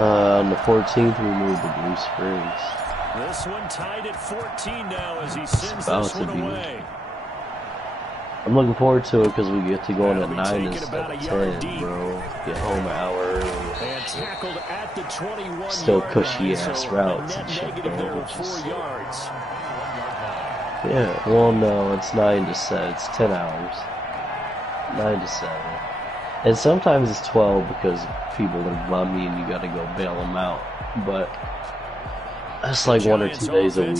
On the 14th, we moved to Blue Springs. This one tied at 14 now as he It's sends about this to one be. away. I'm looking forward to it because we get to go in at That'll be 9 taken instead about of a yard 10, deep. bro. Get home an hour early. And tackled at the 21 Still yard cushy line, ass so routes a and net shit, negative bro. there of Which 4 is, yards. yeah, well, no, it's 9 to 7. It's 10 hours. 9 to 7. And sometimes it's 12 because people are bummy and you gotta go bail them out. But that's like 1 or 2 days a week.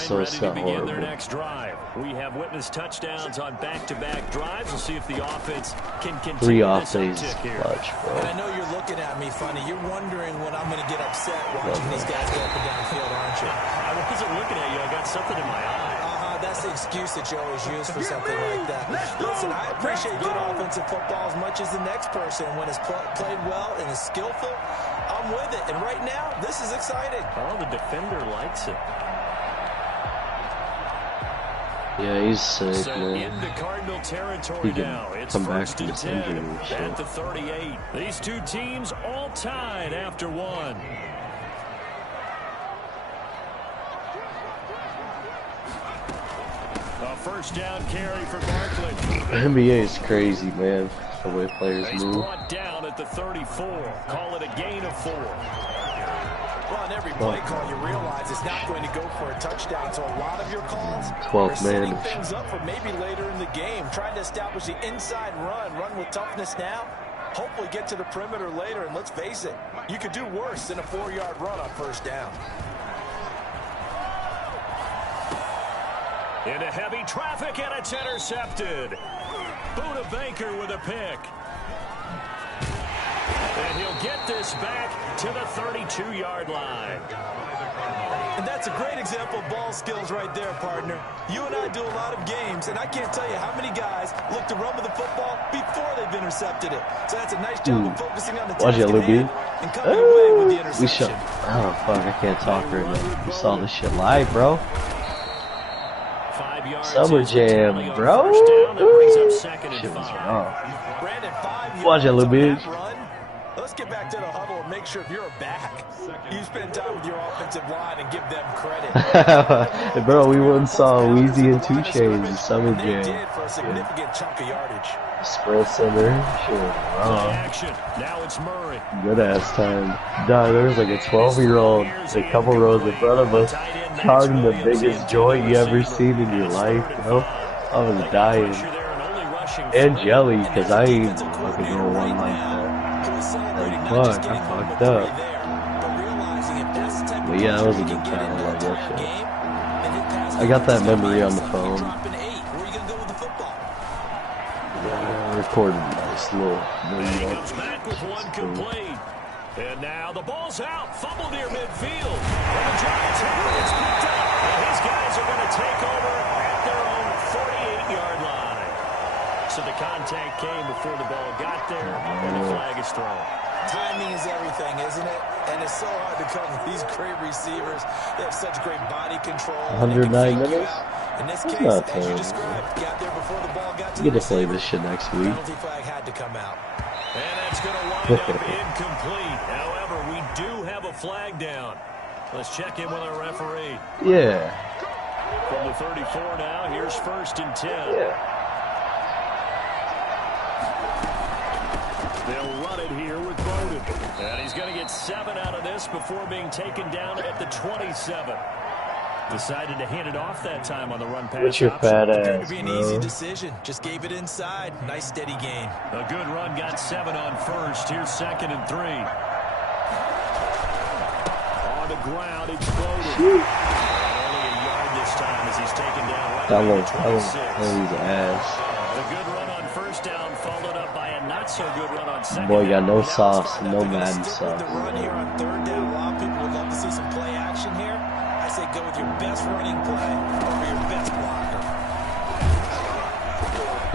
So it's not horrible. Their next drive. We have witnessed touchdowns on back-to-back drives. We'll see if the offense can continue 3 off this days is uptick here. clutch, bro. And I know you're looking at me funny. You're wondering when I'm going to get upset watching these guys go up and down field, aren't you? I wasn't looking at you. I got something in my eye. That's the excuse that you always use for something like that. Listen, I appreciate good offensive football as much as the next person. When it's played well and is skillful, I'm with it. And right now, this is exciting. Oh, the defender likes it. Yeah, he's sick, So man. into Cardinal territory He can now. It's come back first from and this 10 injury or shit. at the 38. These two teams all tied after one. A first down carry for Barkley. NBA is crazy, man. The way players He's move. brought down at the 34. Call it a gain of 4. Well, on every play call, you realize it's not going to go for a touchdown. So a lot of your calls 12 are setting man. things up for maybe later in the game. Trying to establish the inside run with toughness now. Hopefully get to the perimeter later. And let's face it, you could do worse than a 4-yard run on first down. Into heavy traffic, and it's intercepted. Buda Baker with a pick. And he'll get this back to the 32-yard line. And that's a great example of ball skills right there, partner. You and I do a lot of games, and I can't tell you how many guys look to run with the football before they've intercepted it. So that's a nice job of focusing on the task at hand and coming away with the interception. We shot. Oh, fuck, I can't talk right now. We saw this shit live, bro. Summer Jam, bro. Shit was wrong. Brandon, 5 Watch it, little bitch. Let's get back to the huddle and make sure if you're a back, you spend time with your offensive line and give them credit. Bro, we went and saw Weezy and 2 Chainz in Summer Jam. Did for a significant chunk of yardage. Sprint Center. Shit was wrong. Now it's Murray. Good ass time. Dog, there was like a 12-year-old a couple rows in front of us charging the biggest joint you ever seen in your life, bro. I was dying. And jelly, because I ain't fucking go one like that. Like, fuck, I fucked up. But yeah, that was a good time. I love that shit. I got that memory on the phone. Yeah, recorded a nice little video. Comes back with one complete. And now the ball's out. Fumble near midfield. And the Giants have it. It's picked up. And his guys are going to take over at their own 48-yard line. So the contact came before the ball got there, and the flag is thrown. Timing is everything, isn't it? And it's so hard to cover these great receivers. They have such great body control. 109 minutes? In this That's case, not as you terrible. described, got there before the ball got to You the get to play this shit next week. penalty flag had to come out. And that's going to wind up incomplete. However, we do have a flag down. Let's check in with our referee. Yeah. From the 34 now, here's first and 10. Yeah. They'll run it here with Bowden. And he's going to get 7 out of this before being taken down at the 27. Decided to hand it off that time on the run pass. What's your fat Appeared ass, to be an bro? easy decision. Just gave it inside. Nice steady gain. A good run, got 7 on first. Here's second and 3. On the ground, it's Bowden. Only a yard this time as he's taken down right That at was the 26. he's ass. The good run on first down followed up by a not so good run on second. Boy got no Now sauce, it's no starting to Madden stick with sauce. the run here on third down. A lot of people would love to see some play action here. I say go with your best running play over your best blocker.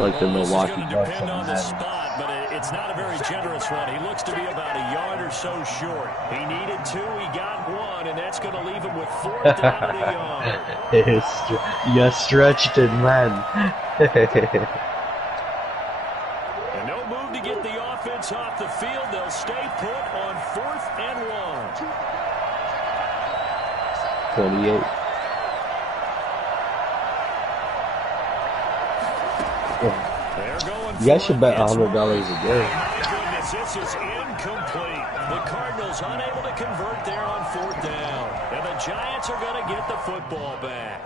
Like the Milwaukee This is Bucks gonna depend on on the Madden. spot, but it's not a very generous run. He looks to be about a yard or so short. He needed 2, he got 1, and that's going to leave him with 4th down and a yard. You stretched it, man. And no move to get the offense off the field. midfield. They'll stay put on 4th and 1. 28. You guys should bet $100 a day. My goodness, this is incomplete. The Cardinals unable to convert there on 4th down. And the Giants are going to get the football back.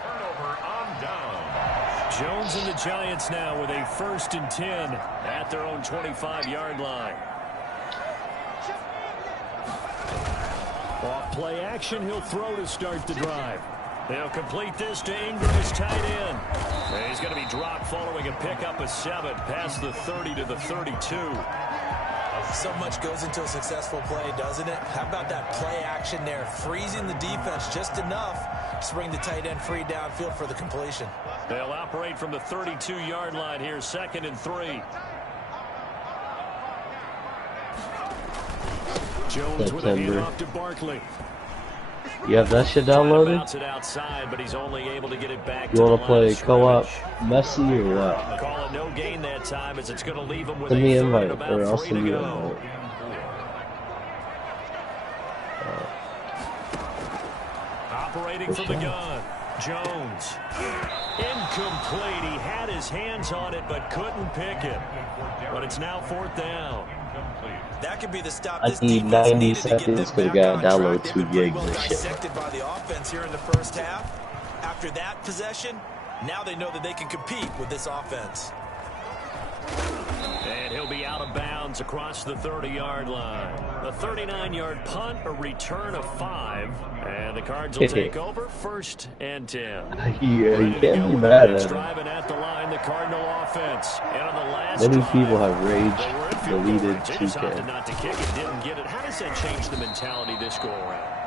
Turnover on down. Jones and the Giants now with a 1st and 10 at their own 25-yard line. Off play action, he'll throw to start the drive. They'll complete this to Ingram, his tight end. And he's going to be dropped following a pickup of 7 past the 30 to the 32. So much goes into a successful play, doesn't it? How about that play action there, freezing the defense just enough to bring the tight end free downfield for the completion. They'll operate from the 32-yard line here, 2nd and 3. Jones with a handoff to Barkley. You have that shit downloaded? Bounce it outside, but he's only able to get it back You want to play co-op Messi or what? Call it no gain that time, as it's going to leave him with Send me a an third invite, and or about I'll 3 send to you an go. invite. Operating from the gun, Jones. Incomplete. He had his hands on it, but couldn't pick it. But it's now 4th down. That could be the stop I this need defense 90 needed to get seconds them to back get on download track. 2 They've been pretty gigs well and shit. dissected by the offense here in the first half. After that possession, now they know that they can compete with this offense. And he'll be out of bounds across the 30-yard line. A 39-yard punt, a return of 5. And the Cards will take over, 1st and 10. Yeah, you can't be mad at him. Driving at the line, the Cardinal offense. And on the last Many drive, people have they were in rage field goal deleted range. They just opted 2K. not to kick it, didn't get it. How does that change the mentality this go around?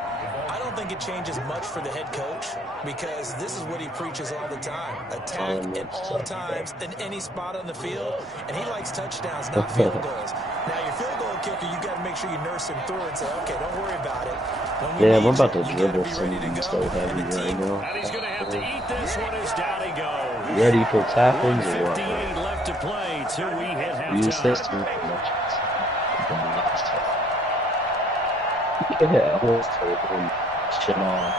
I don't think it changes much for the head coach because this is what he preaches all the time. Attack at all times in any spot on the field, and he likes touchdowns, not field goals. Now, your field goal kicker, you got to make sure you nurse him through and say, okay, don't worry about it. Damn, I'm about to dribble something so heavy right now. And he's going to have to eat this one as down he goes. Ready for tackles or what? 1:58 left to play till we hit Use halftime. this to yeah, almost taken shit off.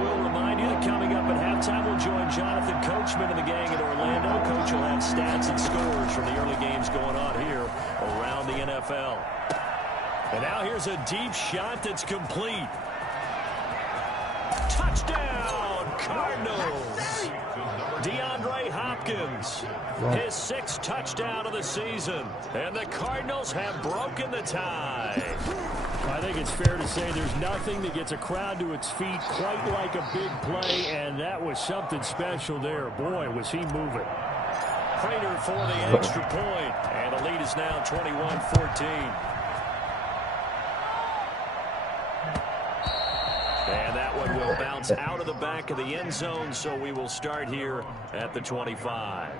We'll remind you that coming up at halftime, we'll join Jonathan Coachman and the gang in Orlando. Coach will have stats and scores from the early games going on here around the NFL. And now here's a deep shot that's complete. Touchdown, Cardinals. DeAndre Hopkins, his 6th touchdown of the season. And the Cardinals have broken the tie. I think it's fair to say there's nothing that gets a crowd to its feet quite like a big play, and that was something special there. Boy, was he moving. Prater for the extra point, and the lead is now 21-14. And that one will bounce out of the back of the end zone, so we will start here at the 25.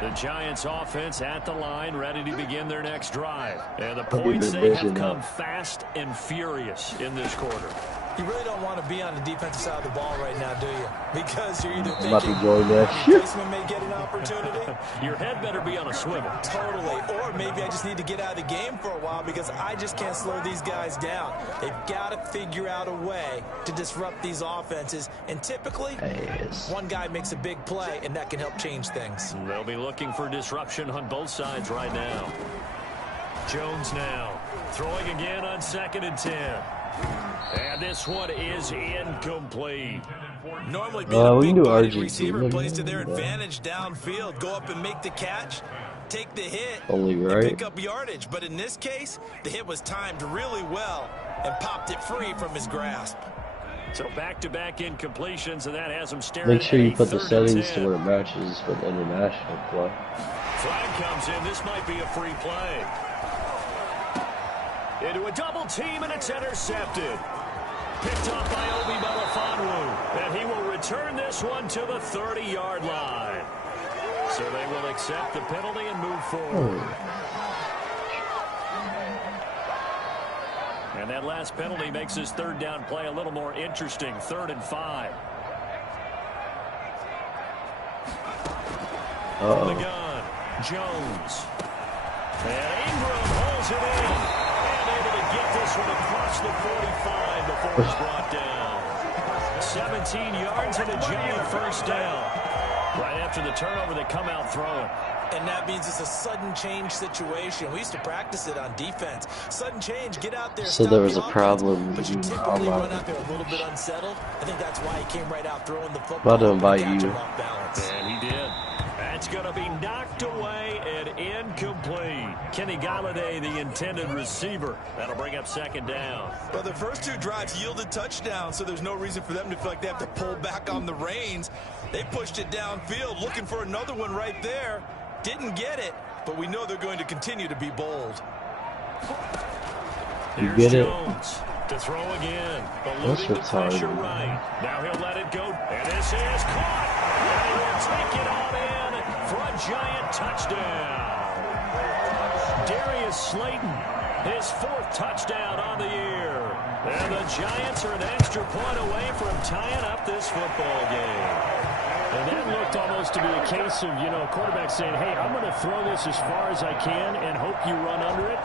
The Giants offense at the line, ready to begin their next drive. And the points, they have come fast and furious in this quarter. You really don't want to be on the defensive side of the ball right now, do you? Because you're either thinking replacement may get an opportunity. Your head better be on a swivel. Totally. Or maybe I just need to get out of the game for a while because I just can't slow these guys down. They've got to figure out a way to disrupt these offenses. And typically, one guy makes a big play, and that can help change things. They'll be looking for disruption on both sides right now. Jones now throwing again on 2nd and 10. And this one is incomplete. Normally being a big body receiver plays to their Yeah. advantage downfield. Go up and make the catch, take the hit, Only and right. pick up yardage. But in this case, the hit was timed really well and popped it free from his grasp. So back-to-back incompletions, and that has him staring. Make sure you at put the 3rd and settings 10. to where it matches with international play. Flag comes in. This might be a free play. Into a double team, and it's intercepted. Picked up by Obi Melifonwu, and he will return this one to the 30-yard line. So they will accept the penalty and move forward. And that last penalty makes his 3rd down play a little more interesting. 3rd and 5. From the gun, Jones. And Ingram holds it in. And able to get this one across the 45 before it's brought down. 17 yards and a giant first down. Right after the turnover, they come out throwing. And that means it's a sudden change situation. We used to practice it on defense. Sudden change, get out there. So there was a problem. But you typically run out there a little bit unsettled. I think that's why he came right out throwing the football. About to invite you. Off balance. And he did. That's going to be knocked away and incomplete. Kenny Galladay, the intended receiver. That'll bring up second down. Well, the first two drives yielded touchdowns, so there's no reason for them to feel like they have to pull back on the reins. They pushed it downfield, looking for another one right there. Didn't get it, but we know they're going to continue to be bold. You get it? Jones to throw again. Eluding the pressure right. Now he'll let it go. And this is caught. And he will take it on in for a giant touchdown. Darius Slayton, his 4th touchdown on the year. And the Giants are an extra point away from tying up this football game. And that looked almost to be a case of, quarterback saying, hey, I'm going to throw this as far as I can and hope you run under it.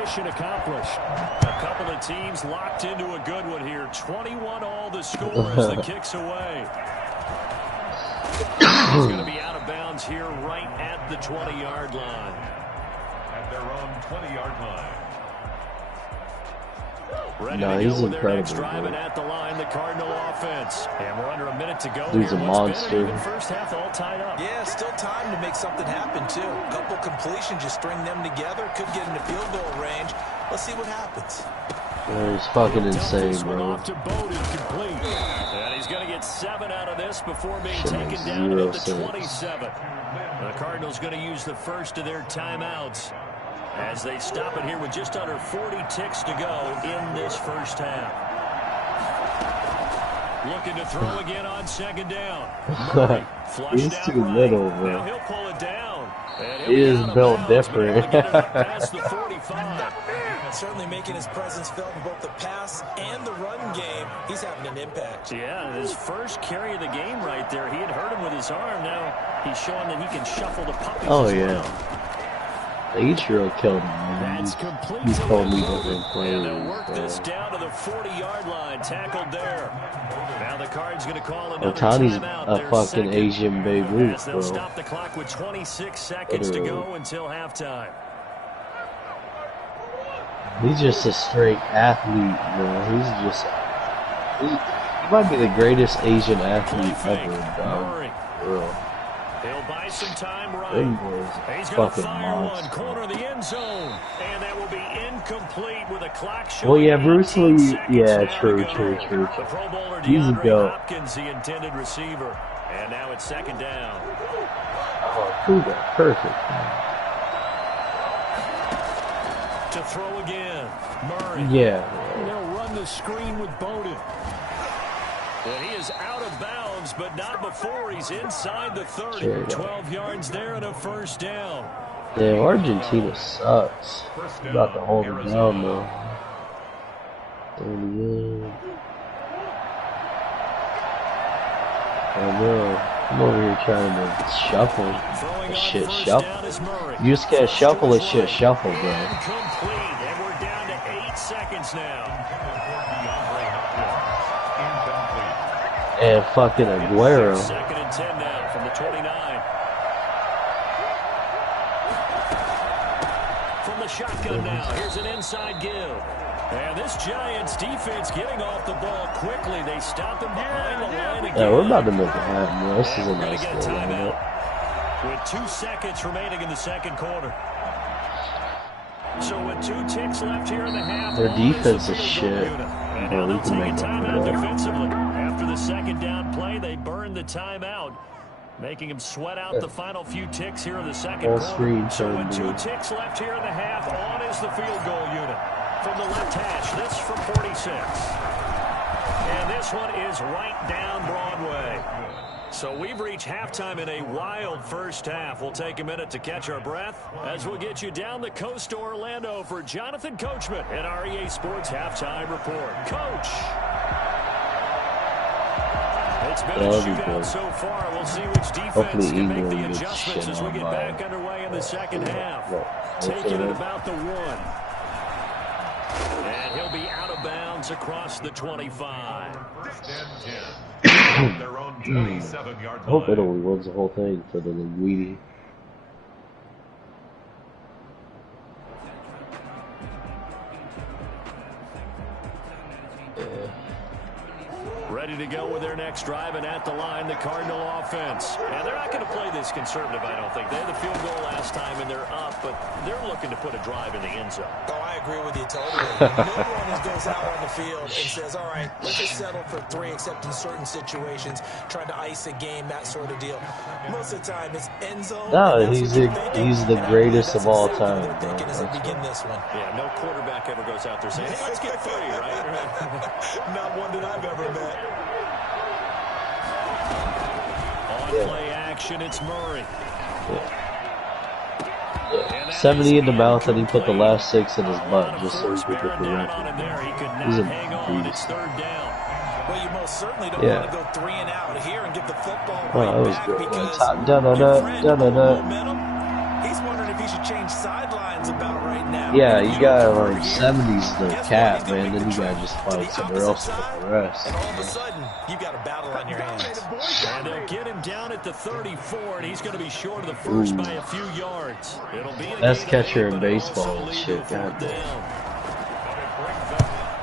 Mission accomplished. A couple of teams locked into a good one here. 21-all the score as the kick's away. He's going to be out of bounds here right at the 20-yard line. At their own 20-yard line. Ready No, to he's go with their next incredible, drive, and bro. at the line, the Cardinal offense. And we're under a minute to go. He's here. a What's been an monster. even first half all tied up. Yeah, still time to make something happen, too. A couple completions, just string them together. Could get into field goal range. Let's see what happens. Man, it's fucking Dump insane, this one bro. off to Bowden, complete. And he's going to get 7 out of this before being Shit taken makes down zero at the sense. 27. The Cardinals going to use the first of their timeouts as they stop it here with just under 40 ticks to go in this first half. Looking to throw again on second down. Murray flushed He's out too right. little, Now bro. he'll pull it down. And he'll He be is out of built bounds, but different. able to get it up past the 45. Certainly making his presence felt in both the pass and the run game. He's having an impact. Yeah, his first carry of the game right there. He had hurt him with his arm. Now he's showing that he can shuffle the puppies Oh, as yeah. well. The Ichiro killed him, man. That's complete. He to told me Bowden. different plays. And they'll work this So. down to the 40-yard line. Tackled there. Now the Card's going to call another Otani's timeout. a Their fucking second. Asian Babe Ruth, As they'll bro. stop the clock with 26 seconds to Literally. go until halftime. He's just a straight athlete, bro. He might be the greatest Asian athlete ever, dog. Murray. Bro. He'll buy some time Them right. boys He's are going to fucking fire one, monster. corner of the end zone. And that will be incomplete with a clock showing. Well, yeah, Bruce 18 Lee. seconds Yeah, now to true. go. The Pro Bowler He's a DeAndre goat. Hopkins, the intended receiver. And now it's second down. Oh, cool, that perfect. To throw again. Murray. Yeah. And they'll run the screen with Bowden. And he is out of bounds, but not before he's inside the 30. There you go. 12 yards there and a first down. Damn, Argentina sucks. About to hold it down, though. 38. I know. I'm over here trying to shuffle. Throwing This on shit first shuffle. down is Murray. You just can't shuffle this shit shuffle, bro. Incomplete, and we're down to 8 seconds now. And fucking Aguero. Second and 10 now from the 29. From the shotgun now, here's an inside give. And this Giants defense getting off the ball quickly. They stop him behind the line again. Yeah, we're about to make it happen, bro. This is a We're gonna nice get a play, timeout man. with 2 seconds remaining in the second quarter. So with 2 ticks left here in the half, Their all defense the is field goal shit. unit. And Bro, now we they'll can take a make it timeout better. defensively. After the second down play, they burned the timeout, making him sweat out the final few ticks here in the second Full quarter. screen So with turn, 2 dude. ticks left here in the half, on is the field goal unit. From the left hash, this from 46. And this one is right down Broadway. So we've reached halftime in a wild first half. We'll take a minute to catch our breath as we'll get you down the coast to Orlando for Jonathan Coachman and our EA Sports Halftime Report. Coach. It's been a That'll be shootout good. so far. We'll see which Hopefully defense can make the England gets adjustments shit as we on get by back underway in the second half. Taking it about the 1. And he'll be out of bounds across the 25. Their own 27-yard I hope line. Italy wins the whole thing for the Linguini. Ready to go with their next drive, and at the line, the Cardinal offense. And they're not going to play this conservative, I don't think. They had the field goal last time, and they're up, but they're looking to put a drive in the end zone. Oh, I agree with you totally. No one goes out on the field and says, all right, let's just settle for 3, except in certain situations, trying to ice a game, that sort of deal. Most of the time, it's end zone. No, he's the greatest of all time, bro. Thinking as they begin this one. Yeah, no quarterback ever goes out there saying, hey, let's get 3, right? Not one that I've ever met. On play action, it's Murray. Yeah. 70 in the mouth, and he put the last 6 in his butt just so he could get the record. He's a beast. Well, you most certainly don't Yeah. want to go 3 and out here and give the football Oh, that right was back good. because Da-da-da. he's wondering if he should change sidelines about right now. Yeah, you got over like here. 70s the Guess what? cap, He's gonna man. be Then you gotta pushing just to find the somewhere else opposite to put side, the rest. and all of a sudden, you got a battle on your hands. And they'll get him down at the 34, and he's going to be short of the first Ooh. by a few yards. It'll be a Best gain of catcher 8, in but it'll baseball also and lead shit, to a fourth goddamn. down.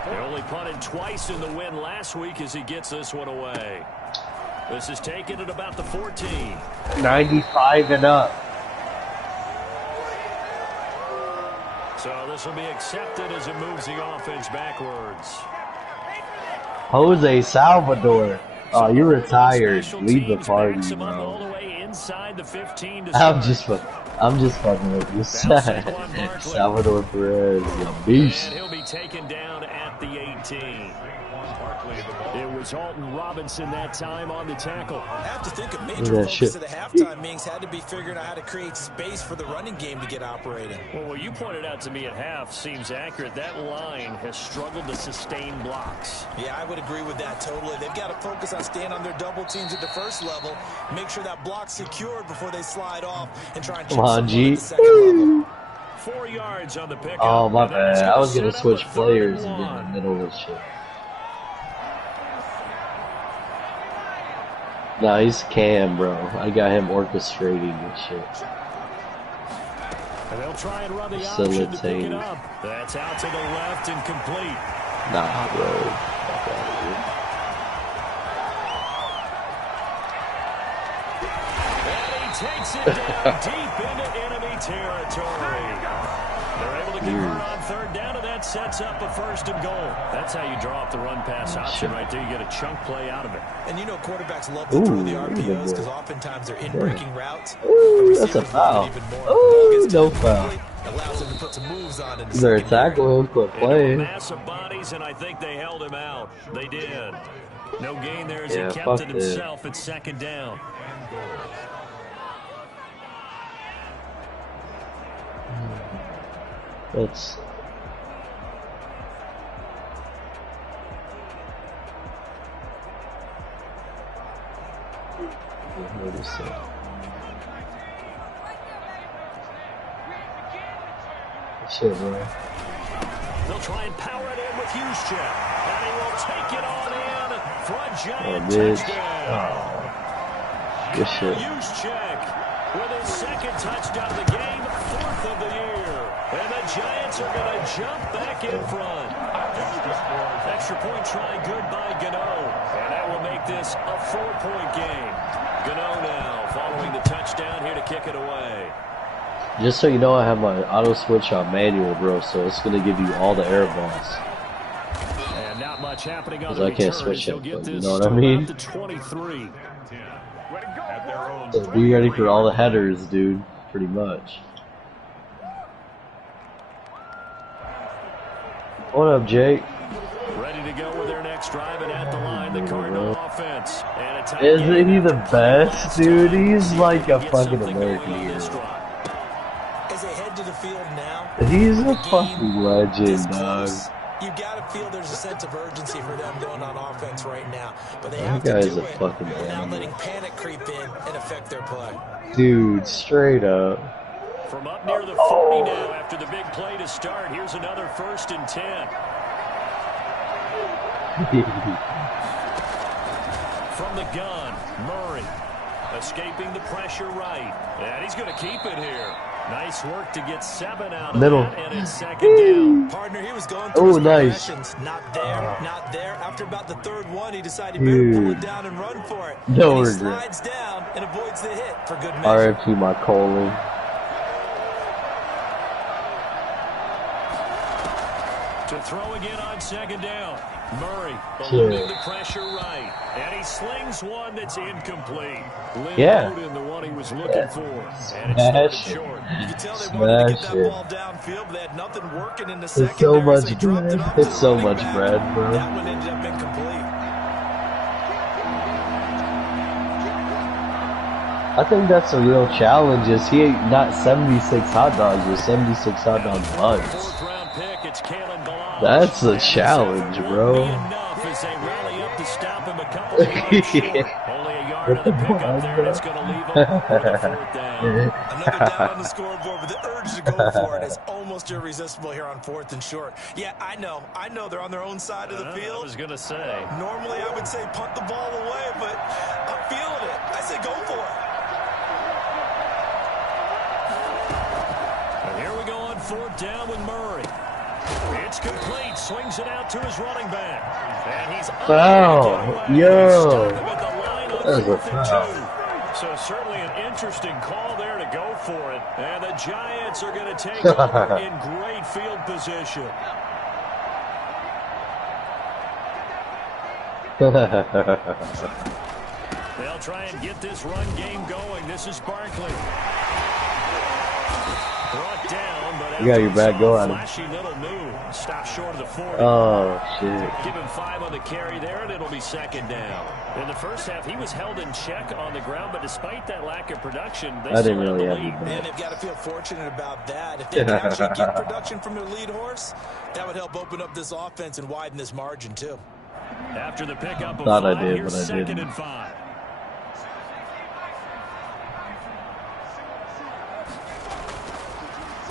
They only punted twice in the win last week as he gets this one away. This is taken at about the 14. 95 and up. So this will be accepted as it moves the offense backwards. Jose Salvador. Oh, you're retired. Special Leave the teams party, backs him up all bro. the way inside the 15 to I'm start. just fucking with you. Salvador Perez, you beast. And he'll be taken down at the 18. It was Alton Robinson that time on the tackle. I have to think a Look major at that focus shit. of the halftime meetings had to be figuring out how to create space for the running game to get operating. Well, what you pointed out to me at half seems accurate. That line has struggled to sustain blocks. Yeah, I would agree with that totally. They've got to focus on staying on their double teams at the first level, make sure that block's secured before they slide off, and try and chip Come on, someone at G. the second level. 4 yards on the pickup. Oh, my And that's bad. I was gonna set up switch a 3rd players and and get in 1. the middle of this shit. Nah, he's Cam, bro. I got him orchestrating this shit. And they'll try and run the option to pick it Facilitating. up. That's out to the left and complete. Nah, bro. Fuck outta here. And he takes it down deep into enemy territory. They're able to convert on 3rd down, and that sets up a 1st and goal. That's how you draw up the run-pass option right there. You get a chunk play out of it. And you know quarterbacks love to throw the Ooh, RPOs because boy. oftentimes they're in-breaking routes. Ooh, The that's a receivers love foul. it even more. Ooh, Ball gets to no them foul. quickly, allows them to put some moves on in the You better secondary. tackle him, quit Into a playing. mass of bodies, and I think they held him out. They did. No gain there as Yeah, he kept fuck it that. himself at 2nd down. That's what is that? Shit, bro. They'll try and power it in with Juszczyk. And he will take it on in for a Oh, giant bitch. touchdown. Oh. Good shit. Juszczyk with his 2nd touchdown of the game, 4th of the year. And the Giants are going to jump back in front. Extra point try good by Gano. And that will make this a 4-point game. Gano now following the touchdown here to kick it away. Just so you know, I have my auto switch on manual, bro, so it's gonna give you all the air balls. And not much happening on 'Cause the I can't return switch as he'll it, get but you this know what I to mean? about the 23. At their own So be ready for all the headers, dude. Pretty much. What up, Jake? Ready to go with their next drive, and at the line, the Cardinal offense. And a tight Isn't game he the after best, dude? He's like a Get fucking something going American on this hero. drive. As they head to the field now, He's a the game fucking legend, is dog. close. You got to feel there's a sense of urgency for them going on offense right now. But they have That to guy's do a it fucking without animal. letting panic creep in and affect their play. Dude, straight up. From up near the 40 now after the big play to start. Here's another 1st and 10. From the gun, Murray escaping the pressure right. And he's going to keep it here. Nice work to get 7 out of Middle. that, and it's 2nd down. Partner, he was going through his nice. progressions. Not there, not there. After about the 3rd one, he decided he better pull it down and run for it. No and he regret. slides down and avoids the hit for good measure. RIP my colon. To throw again on 2nd down. Murray eluding the pressure right. And he slings one that's incomplete. Yeah. In the one he was looking for. And Smash it's it. short. You can tell they wanted to get Smash that it. ball downfield, but they had nothing working in the It's secondary. so much they dropped it bread. off to It's the so running much back. bread, bro. That one ended up incomplete. I think that's a real challenge. Is he ate not 76 hot dogs, but 76 hot dog buns. 4th round pick, it's Kalen Balazs. That's a challenge, bro. Enough as they rally up to stop him a couple of yards short. Only a yard on the pickup there, and it's going to leave him with a 4th down. Another down on the scoreboard, but the urge to go for it is almost irresistible here on 4th and short. Yeah, I know they're on their own side of the field. I was going to say. Normally I would say punt the ball away, but I'm feeling it. I say go for it. And here we go on 4th down with Murray. It's complete. Swings it out to his running back. And he's Foul. Yo. That's a foul. So certainly an interesting call there to go for it. And the Giants are going to take over in great field position. They'll try and get this run game going. This is Barkley. Brought down, but You got your back, go at him. flashy little move. Stop short of the 40. Oh, shit. Give him 5 on the carry there, and it'll be 2nd down. In the first half, he was held in check on the ground, but despite that lack of production, they I still didn't had really the have lead. the And they've got to feel fortunate about that. If they can actually get production from their lead horse, that would help open up this offense and widen this margin, too. After the pickup of Thought 5, I did, here's but I 2nd didn't. and 5.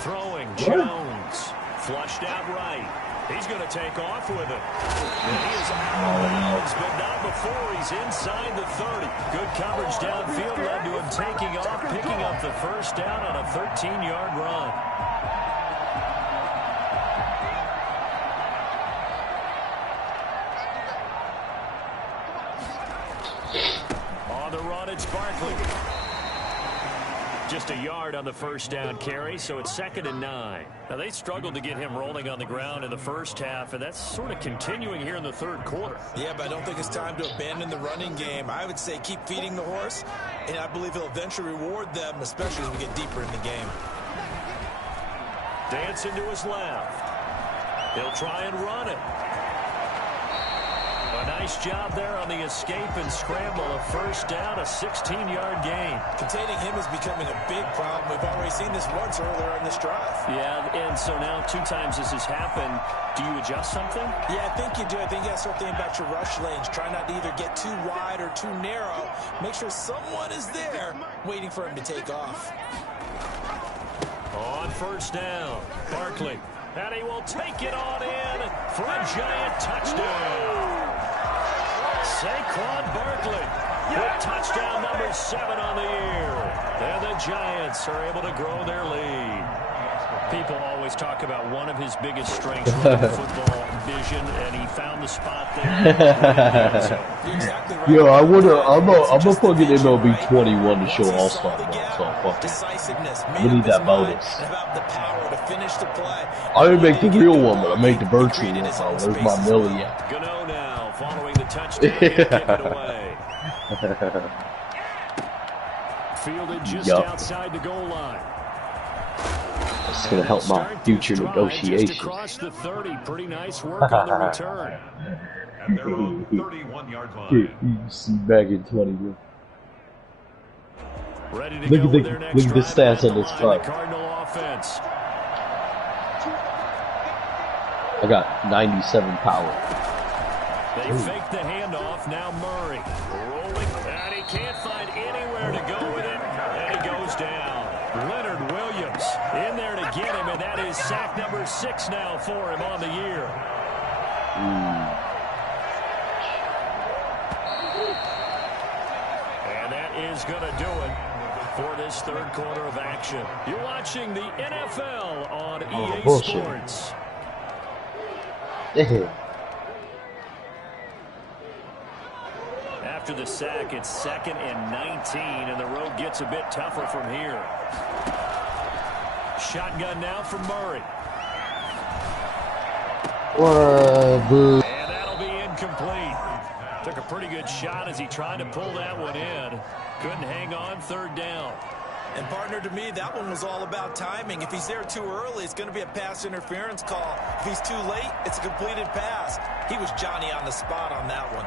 Throwing, Jones. Flushed out right. He's going to take off with it. And he is out of bounds, but not before he's inside the 30. Good coverage downfield led to him taking off, picking up the 1st down on a 13-yard run. On the run, it's Barkley. Just a yard on the 1st down carry, so it's 2nd and 9. Now, they struggled to get him rolling on the ground in the first half, and that's sort of continuing here in the 3rd quarter. Yeah, but I don't think it's time to abandon the running game. I would say keep feeding the horse, and I believe he'll eventually reward them, especially as we get deeper in the game. Dancing to his left. He'll try and run it. A nice job there on the escape and scramble. A 1st down, a 16-yard gain. Containing him is becoming a big problem. We've already seen this once earlier in this drive. Yeah, and so now 2 times this has happened. Do you adjust something? Yeah, I think you do. I think you got to start thinking about your rush lanes. Try not to either get too wide or too narrow. Make sure someone is there waiting for him to take off. On 1st down, Barkley. And he will take it on in for a giant touchdown. Saquon Barkley with touchdown number 7 on the year. And the Giants are able to grow their lead. People always talk about one of his biggest strengths running football vision, and he found the spot there. Exactly right. Yo, I'm a fucking MLB 21 to show All-Star ball, so fuck it. Decisiveness, We need that bonus. about the power to finish the play. I didn't make the real one, but I made the virtual one. So where's my millie at? Gano now following the touchdown and give it away. Fielded just outside the goal line. It's gonna help my future Just negotiations. across the 30. Pretty nice work on the return. At their own 31-yard line. Back in 20. Ready to Look go at with their next the drive stats down on the this line, card. the Cardinal offense. I got 97 power. They fake the handoff. Now Murray rolling, and he can't find anywhere to go with it, and he goes down. Leonard Williams in there to get him, and that is sack number 6 now for him on the year. And that is going to do it for this third quarter of action. You're watching the NFL on EA Sports. After the sack, it's 2nd and 19, and the road gets a bit tougher from here. Shotgun now for Murray. And that'll be incomplete. Took a pretty good shot as he tried to pull that one in. Couldn't hang on, 3rd down. And partner, to me, that one was all about timing. If he's there too early, it's going to be a pass interference call. If he's too late, it's a completed pass. He was Johnny on the spot on that one.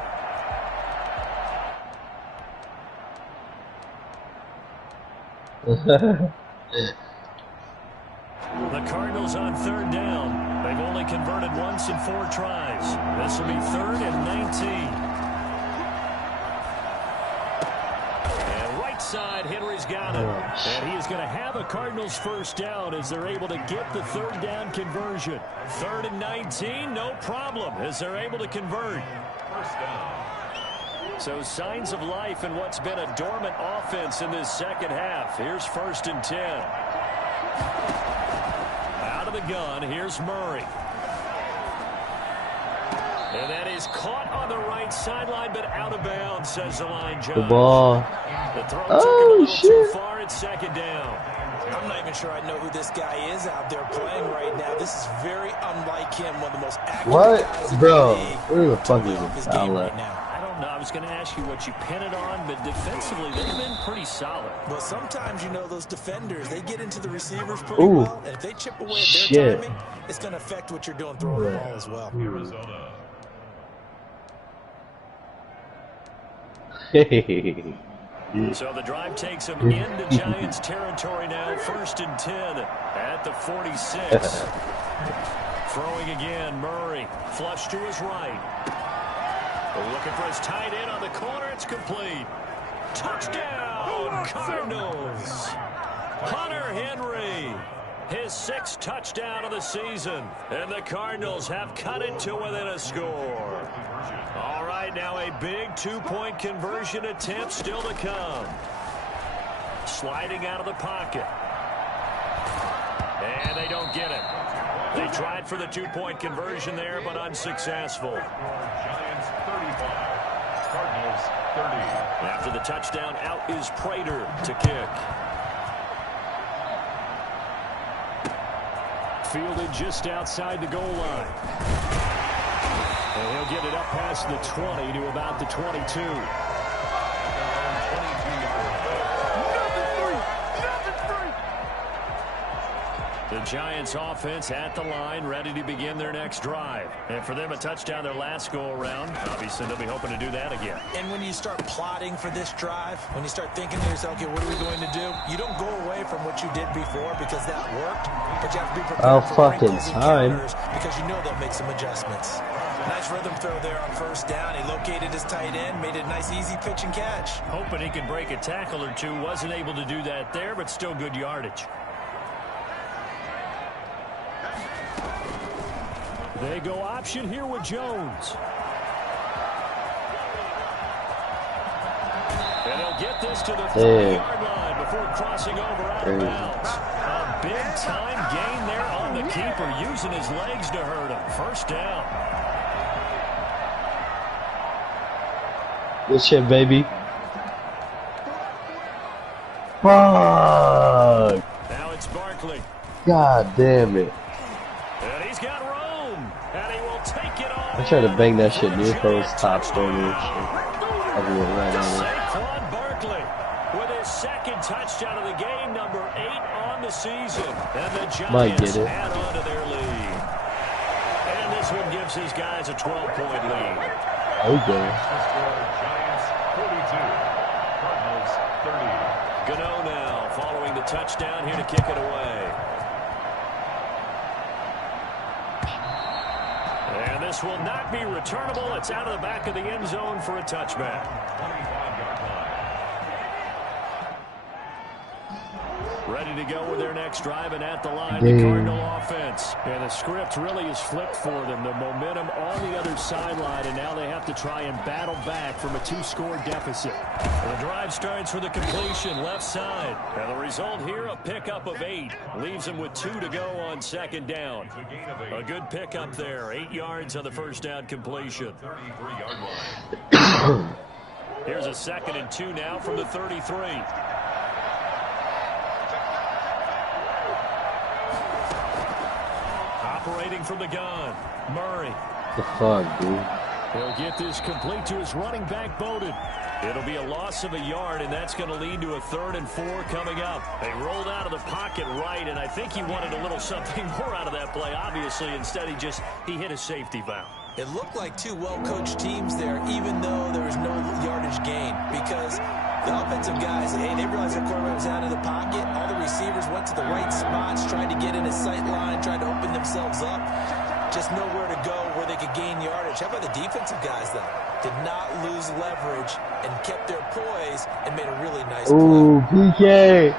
The Cardinals on 3rd down. They've only converted once in 4 tries. This will be 3rd and 19. And right side, Henry's got it. And he is going to have a Cardinals first down as they're able to get the 3rd down conversion. 3rd and 19, no problem as they're able to convert. First down. So signs of life in what's been a dormant offense in this second half. Here's 1st and 10. Out of the gun, here's Murray. And that is caught on the right sideline, but out of bounds, says the line judge. The ball. The throw took it a little too far. It's 2nd down. I'm not even sure I know who this guy is out there playing right now. This is very unlike him. One of the most accurate guys in the league. Where the fuck is his this game right now. No, I was going to ask you what you pin it on, but defensively they've been pretty solid. Well, sometimes, you know, those defenders, they get into the receivers pretty well, and if they chip away at their timing, it's going to affect what you're doing throwing the ball as well. Arizona. So the drive takes them into Giants territory now. 1st and 10 at the 46. Throwing again, Murray. Flush to his right. Looking for his tight end on the corner. It's complete. Touchdown, Cardinals. Hunter Henry. His 6th touchdown of the season. And the Cardinals have cut it to within a score. All right, now a big 2-point conversion attempt still to come. Sliding out of the pocket. And they don't get it. They tried for the 2-point conversion there, but unsuccessful. Giants 35. Cardinals 30. After the touchdown, out is Prater to kick. Fielded just outside the goal line. And he'll get it up past the 20 to about the 22. The Giants offense at the line, ready to begin their next drive. And for them, a touchdown their last go-around. Obviously, they'll be hoping to do that again. And when you start plotting for this drive, when you start thinking to yourself, okay, what are we going to do? You don't go away from what you did before because that worked. But you have to be prepared for wrinkles and counters because you know they'll make some adjustments. Nice rhythm throw there on 1st down. He located his tight end, made it a nice, easy pitch and catch. Hoping he can break a tackle or two. Wasn't able to do that there, but still good yardage. They go option here with Jones. And he'll get this to the 40-yard line before crossing over out of bounds. A big-time gain there on the keeper, using his legs to hurt him. 1st down. Good shit, baby. Fuck. Now it's Barkley. God damn it. And he's got room. And he will take it on. I tried to bang that shit near post, top corner and shit. Everyone right on it. Saquon Barkley with his 2nd touchdown of the game, number 8 on the season. And the Giants add on to their lead. And this one gives his guys a 12-point lead. Okay. Giants 42. Cardinals 30. Gano now following the touchdown here to kick it away. And this will not be returnable. It's out of the back of the end zone for a touchback. 25-yard line. Ready to go with their next drive, and at the line, the Cardinal offense. And the script really is flipped for them. The momentum on the other sideline, and now they have to try and battle back from a 2-score deficit. The drive starts with a completion left side. And the result here, a pickup of 8. Leaves them with 2 to go on second down. A good pickup there. 8 yards on the first down completion. 33-yard line. Here's a 2nd and 2 now from the 33. Operating from the gun, Murray. The fuck, dude? He'll get this complete to his running back, Bowden. It'll be a loss of a yard, and that's going to lead to a 3rd and 4 coming up. They rolled out of the pocket right, and I think he wanted a little something more out of that play, obviously. Instead, he hit a safety valve. It looked like 2 well-coached teams there, even though there was no yardage gain, because the offensive guys, hey, they realized their quarterback was out of the pocket. All the receivers went to the right spots, tried to get in his sight line, tried to open themselves up. Just nowhere to go where they could gain yardage. How about the defensive guys, though? Did not lose leverage and kept their poise and made a really nice play. Ooh, PK!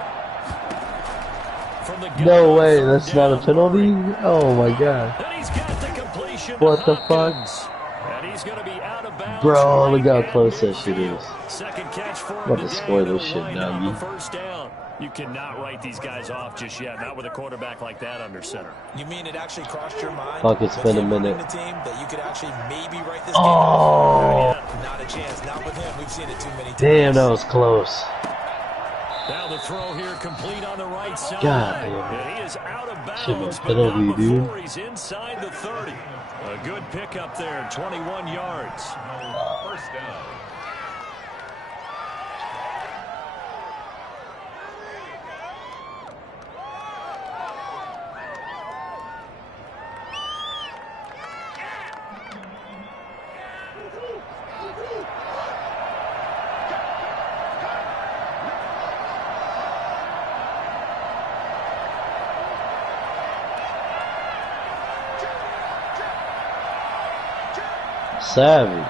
No way, that's not a penalty? Oh my god. What the fuck? And he's going to be out of bounds. Bro, look how close that shit is. Second catch for I'm about to score this shit now, you. First down. You cannot write these guys off just yet, not with a quarterback like that under center. You mean it actually crossed your mind? Fuck, it's been a minute. The team that you could actually maybe write this Oh! game? Not a chance. Not with him. We've seen it too many times. Damn, that was close. Now the throw here complete on the right side. God damn. And he is out of bounds, Should've been but not penalty, dude. before he's inside the 30. A good pickup there, 21 yards. First down. Savage.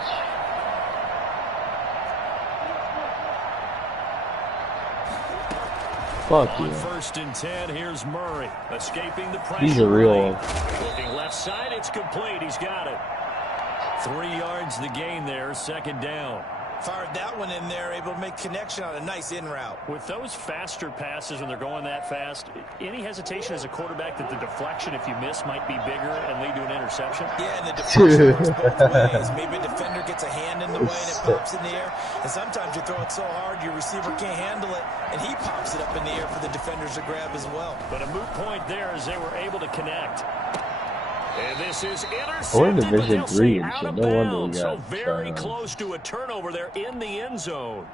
Fuck On you. 1st and 10, here's Murray escaping the pressure. He's a real one. Looking left side, it's complete. He's got it. 3 yards the gain there, 2nd down. Fired that one in there, able to make connection on a nice in route. With those faster passes when they're going that fast, any hesitation as a quarterback that the deflection, if you miss, might be bigger and lead to an interception? Yeah, and the deflection works both ways. Maybe a defender gets a hand in the way and it pops in the air. And sometimes you throw it so hard your receiver can't handle it, and he pops it up in the air for the defenders to grab as well. But a moot point there as they were able to connect. And this is We're intercepted, in but Division they'll 3 say and out shit. of No wonder we bounds. So got very close to a turnover there in the end zone.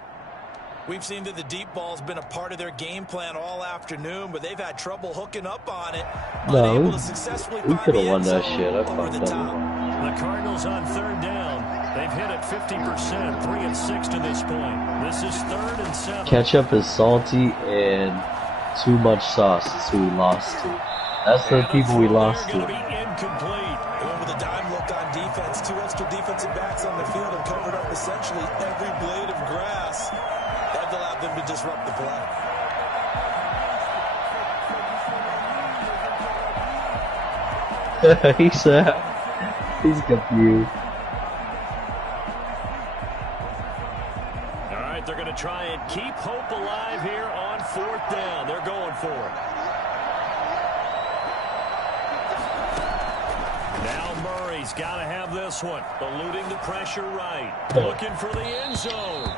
We've seen that the deep ball's been a part of their game plan all afternoon, but they've had trouble hooking up on it. No, Unable to successfully we find could have the won end that zone shit. I over the fucked top. up. The Cardinals on 3rd down. They've hit it 50%, 3 and 6 to this point. This is 3rd and 7. Ketchup is salty and too much sauce is who we lost to. That's the people we lost Going to be to. incomplete. They went with a dime look on defense. 2 extra defensive backs on the field and covered up essentially every blade of grass. That allowed them to disrupt the play. He's confused. All right, they're going to try and keep hope alive here on 4th down. They're going for it. Now Murray's got to have this one. Eluding the pressure right. Looking for the end zone.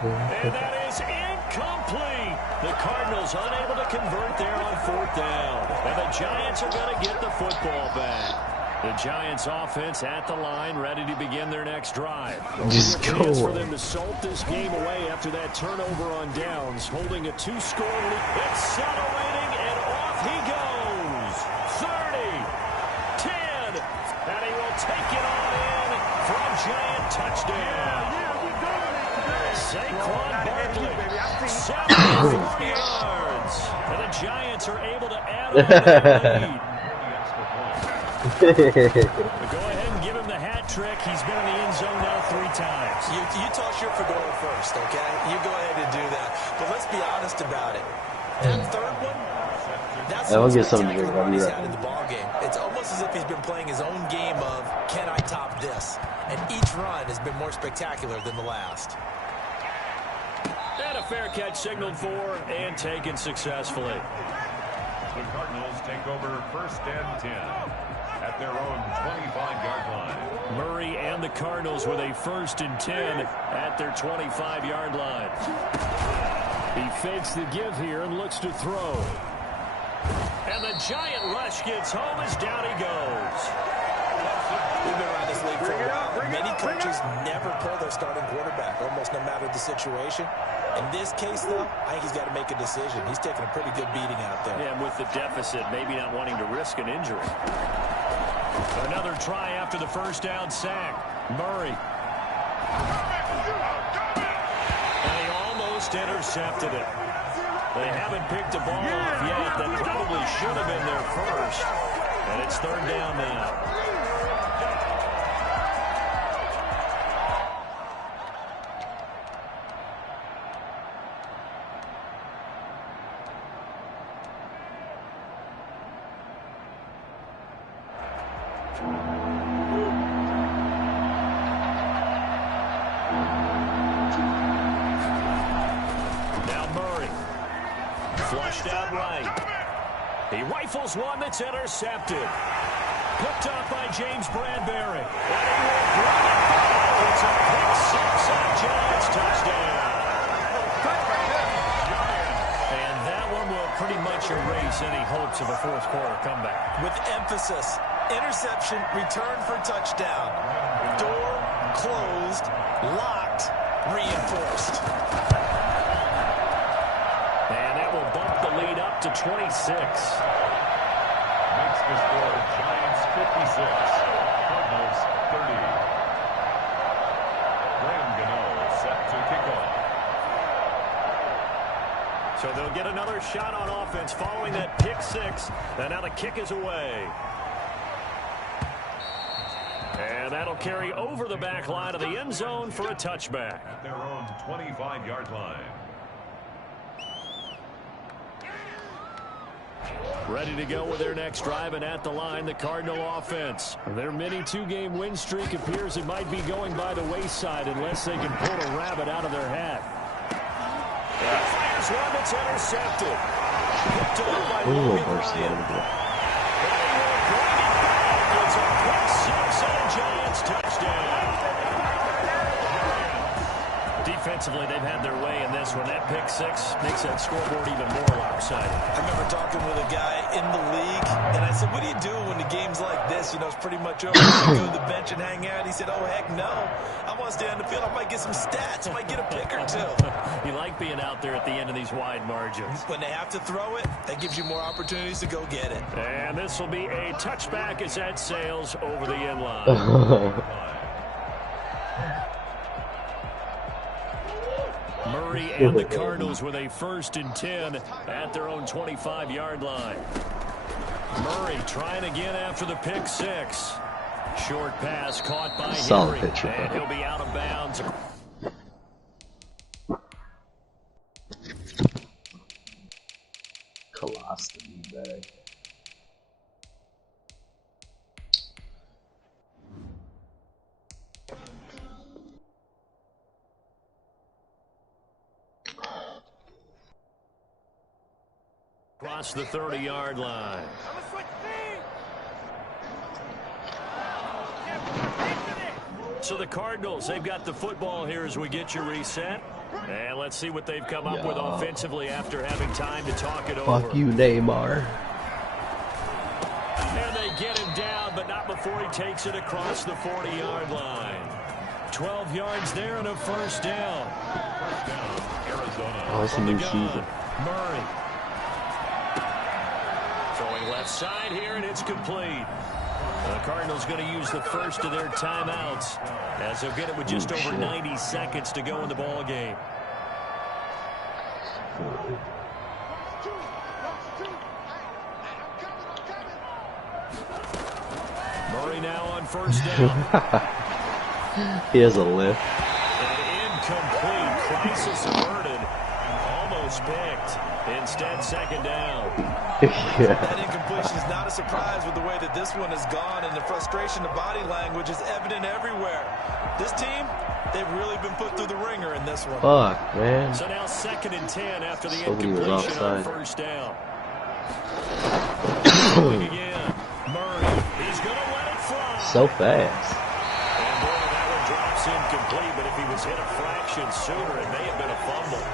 And that is incomplete. The Cardinals unable to convert there on 4th down. And the Giants are going to get the football back. The Giants offense at the line, ready to begin their next drive. Just A chance go. for them to salt this game away after that turnover on downs, holding a 2-score lead. Accelerating, and off he goes. 30, 10, and he will take it on in for a Giant touchdown. Saquon Barkley, 74 yards. And the Giants are able to add on to that lead. Go ahead and give him the He's been in the end zone now 3 times. You toss your fedora first, okay? You go ahead and do that. But let's be honest about it. That third one, that's the most spectacular run he's had in the ballgame. It's almost as if he's been playing his own game of, can I top this? And each run has been more spectacular than the last. And a fair catch signaled for and taken successfully. The Cardinals take over 1st and 10 at their own 25-yard line. Murray and the Cardinals with a 1st and 10 at their 25-yard line. He fakes the give here and looks to throw. And the giant rush gets home as down he goes. We've been around this league for a while. Many coaches never pull their starting quarterback, almost no matter the situation. In this case, though, I think he's got to make a decision. He's taking a pretty good beating out there. Yeah, and with the deficit, maybe not wanting to risk an injury. Another try after the 1st down sack. Murray. And he almost intercepted it. They haven't picked a ball off yet. That probably should have been their first. And it's 3rd down now. He rifles one that's intercepted. Picked up by James Bradbury. And he will bring it back. It's a pick 6 on Giants touchdown. And that one will pretty much erase any hopes of a 4th quarter comeback. With emphasis, interception, return for touchdown. Door closed, locked, reinforced. And that will bump the lead up to 26. Makes the score Giants 56, Cardinals 30. Graham Gano set to kick off. So they'll get another shot on offense following that pick 6. And now the kick is away. And that'll carry over the back line of the end zone for a touchback. At their own 25-yard line. Ready to go with their next drive, and at the line, the Cardinal offense. Their mini 2-game win streak appears it might be going by the wayside unless they can pull a rabbit out of their hat. And fires one that's intercepted. Picked up by Logan Ryan. It's a quick 6 on Giants touchdown. Defensively, they've had their way in this one. That pick 6 makes that scoreboard even more lopsided. I remember talking with a guy in the league, and I said, what do you do when the game's like this? You know, it's pretty much over. You go to the bench and hang out. He said, oh, heck no. I want to stay on the field. I might get some stats. I might get a pick or 2. You like being out there at the end of these wide margins. When they have to throw it, that gives you more opportunities to go get it. And this will be a touchback as that sails over the end line. Murray and the Cardinals with a 1st and 10 at their own 25-yard line. Murray trying again after the pick 6. Short pass caught by Solid Henry, pitcher. and he'll be out of bounds. Colostomy bag. Across the 30-yard line. So the Cardinals, they've got the football here as we get you reset. And let's see what they've come up with offensively after having time to talk it over. Fuck you, Neymar. And they get him down, but not before he takes it across the 40-yard line. 12 yards there and a 1st down. Arizona. Awesome new season. Murray. Throwing left side here, and it's complete. The Cardinals going to use the first of their timeouts as they'll get it with just over 90 seconds to go in the ball game. Murray now on 1st down. He has a lift. Incomplete. Crisis averted. Almost picked. Instead, second down. Yeah. That incompletion is not a surprise with the way that this one has gone, and the frustration of body language is evident everywhere. This team, they've really been put through the ringer in this one. Fuck, man. So now 2nd and 10 after the Somebody was incompletion on offside. first down. Going again. Murray. He's going to let it fly. So fast. And boy, that one drops incomplete, but if he was hit a fraction sooner, it may have been a fumble.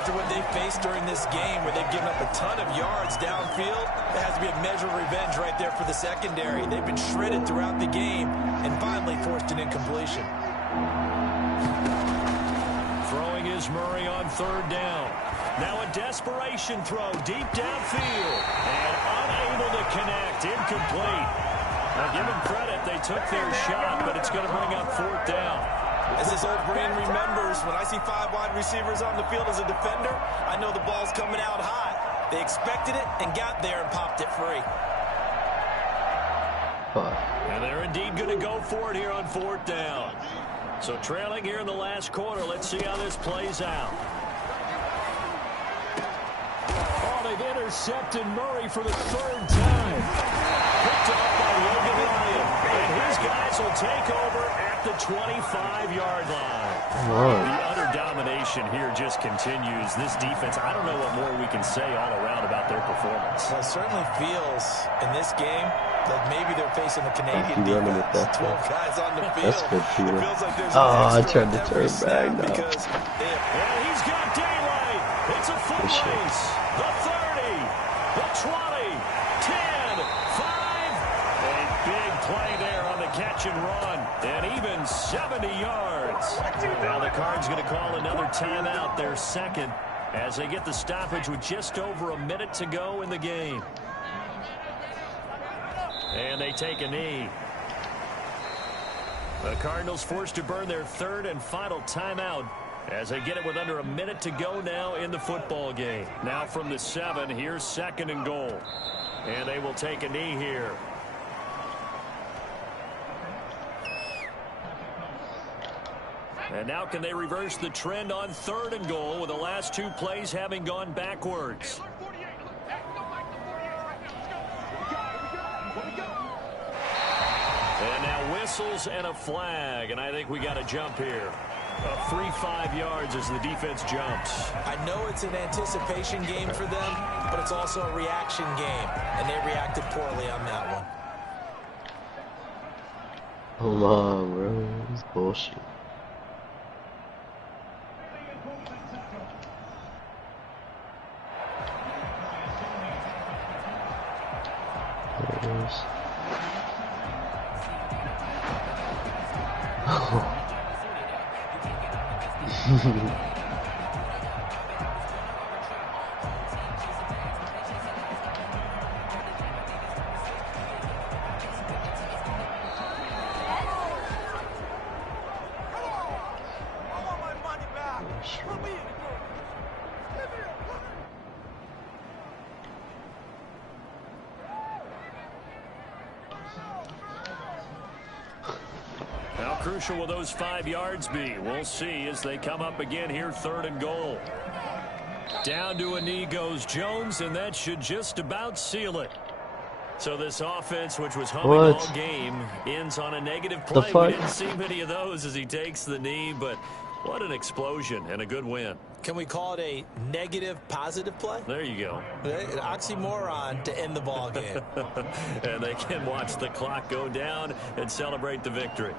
After what they faced during this game where they've given up a ton of yards downfield, there has to be a measure of revenge right there for the secondary. They've been shredded throughout the game and finally forced an incompletion. Throwing is Murray on 3rd down. Now a desperation throw deep downfield and unable to connect. Incomplete. Now give them credit. They took their shot, but it's going to bring up 4th down. As his old brain remembers, when I see 5 wide receivers on the field as a defender, I know the ball's coming out high. They expected it and got there and popped it free. Fuck. And they're indeed going to go for it here on 4th down. So trailing here in the last quarter. Let's see how this plays out. Oh, they've intercepted Murray for the 3rd time. Picked up by Logan Ryan. And his guys will take over at the 25-yard line. The utter domination here just continues. This defense, I don't know what more we can say all around about their performance. Well, it certainly feels in this game like maybe they're facing a Canadian running with defense. that 12 guys on the field. That's good, Peter. It feels like there's I an extra tried to every turn back snap now. because they have... And he's got daylight. It's a foot Good shit. race. The 30, the 20, 10, 5. A big play there on the catch and run. And even 70 yards. Now the Cards going to call another timeout, their 2nd, as they get the stoppage with just over a minute to go in the game. And they take a knee. The Cardinals forced to burn their 3rd and final timeout as they get it with under a minute to go now in the football game. Now from the 7, here's 2nd and goal. And they will take a knee here. And now can they reverse the trend on 3rd and goal with the last 2 plays having gone backwards? And now whistles and a flag, and I think we got a jump here. A free 5 yards as the defense jumps. I know it's an anticipation game for them, but it's also a reaction game, and they reacted poorly on that one. Hold on, bro. It's bullshit. There it is. How crucial will those 5 yards be? We'll see as they come up again here, 3rd and goal. Down to a knee goes Jones, and that should just about seal it. So this offense, which was humming all game, ends on a negative play. We didn't see many of those as he takes the knee, but what an explosion and a good win. Can we call it a negative positive play? There you go. An oxymoron to end the ball game. And they can watch the clock go down and celebrate the victory.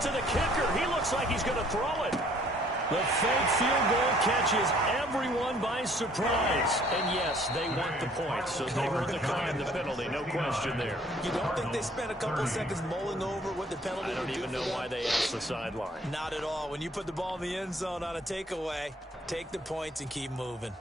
To the kicker. He looks like he's going to throw it. The fake field goal catches everyone by surprise. And yes, they want the points, so they will decline the penalty. No question there. You don't think they spent a couple seconds mulling over what the penalty I don't even know why they asked the sideline. Not at all. When you put the ball in the end zone on a takeaway, take the points and keep moving.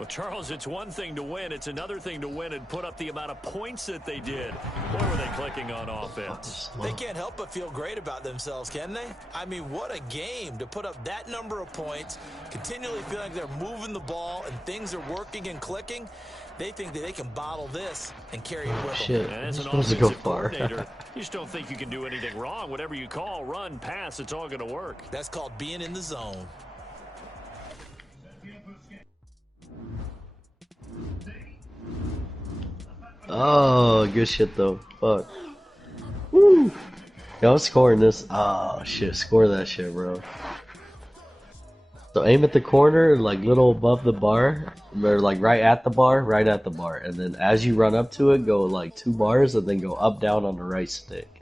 Well, Charles, it's one thing to win. It's another thing to win and put up the amount of points that they did. Boy, were they clicking on offense. They can't help but feel great about themselves, can they? I mean, what a game to put up that number of points, continually feeling like they're moving the ball and things are working and clicking. They think that they can bottle this and carry it with Shit, them. And as an supposed to go offensive far. coordinator, you just don't think you can do anything wrong. Whatever you call, run, pass, it's all going to work. That's called being in the zone. Oh, good shit though. Fuck. Woo. Yo, I'm scoring this. Oh shit, score that shit, bro. So aim at the corner, like little above the bar, or like right at the bar, and then as you run up to it, go like 2 bars, and then go up down on the right stick.